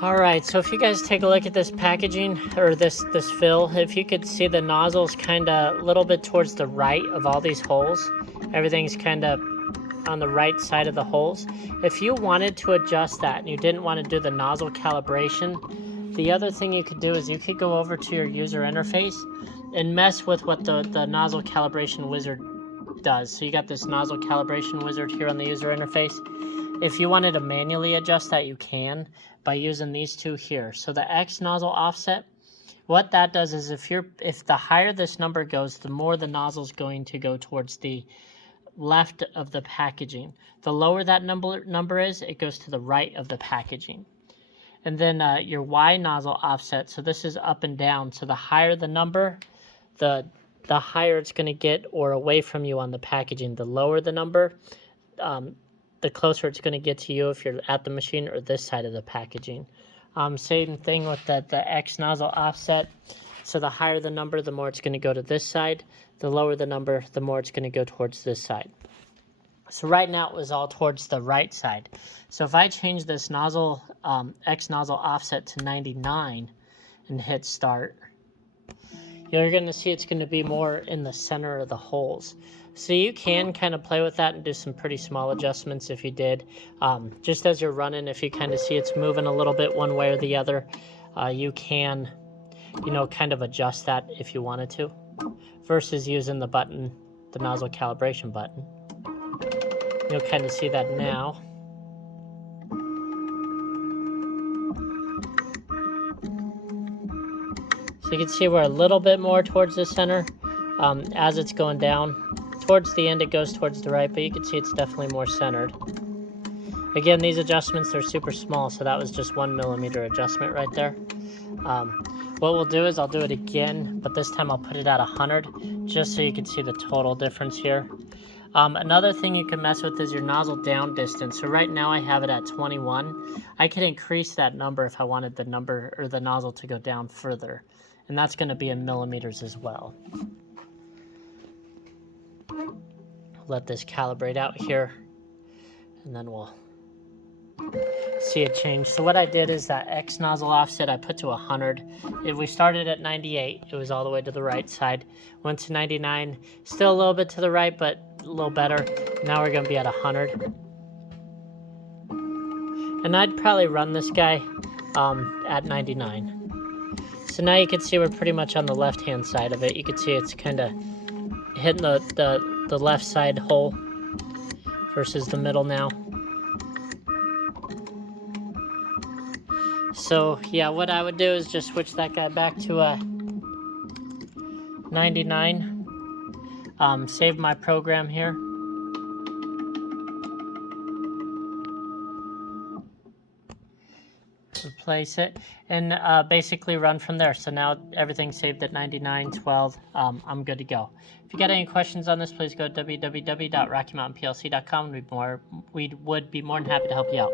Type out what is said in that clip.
Alright, so if you guys take a look at this packaging, or this fill, if you could see the nozzle's kind of a little bit towards the right of all these holes. Everything's kind of on the right side of the holes. If you wanted to adjust that and you didn't want to do the nozzle calibration, the other thing you could do is you could go over to your user interface and mess with what the nozzle calibration wizard does. So you got this nozzle calibration wizard here on the user interface. If you wanted to manually adjust that, you can by using these two here. So the X nozzle offset, what that does is if the higher this number goes, the more the nozzle's going to go towards the left of the packaging. The lower that number is, it goes to the right of the packaging. And then your Y nozzle offset, so this is up and down. So the higher the number, the higher it's going to get or away from you on the packaging. The lower the number, the closer it's going to get to you if you're at the machine or this side of the packaging. Same thing with the X nozzle offset. So the higher the number, the more it's going to go to this side. The lower the number, the more it's going to go towards this side. So right now it was all towards the right side. So if I change this nozzle, X nozzle offset to 99 and hit start, you're going to see it's going to be more in the center of the holes. So you can kind of play with that and do some pretty small adjustments if you did. Just as you're running, if you kind of see it's moving a little bit one way or the other, you can, kind of adjust that if you wanted to, versus using the button, the nozzle calibration button. You'll kind of see that now. So you can see we're a little bit more towards the center as it's going down. Towards the end, it goes towards the right, but you can see it's definitely more centered. Again, these adjustments are super small, so that was just 1 millimeter adjustment right there. What we'll do is I'll do it again, but this time I'll put it at 100, just so you can see the total difference here. Another thing you can mess with is your nozzle down distance. So right now I have it at 21. I could increase that number if I wanted the number or the nozzle to go down further, and that's going to be in millimeters as well. Let this calibrate out here, and then we'll see it change. So what I did is that X nozzle offset I put to 100. If we started at 98, it was all the way to the right side. Went to 99, still a little bit to the right, but a little better. Now we're going to be at 100. And I'd probably run this guy at 99. So now you can see we're pretty much on the left-hand side of it. You can see it's kind of hitting the left side hole versus the middle now. So yeah, what I would do is just switch that guy back to 99. Save my program here. Replace it and basically run from there. So now everything's saved at 99.12. I'm good to go. If you got any questions on this, please go to www.rockymountainplc.com. We would be more than happy to help you out.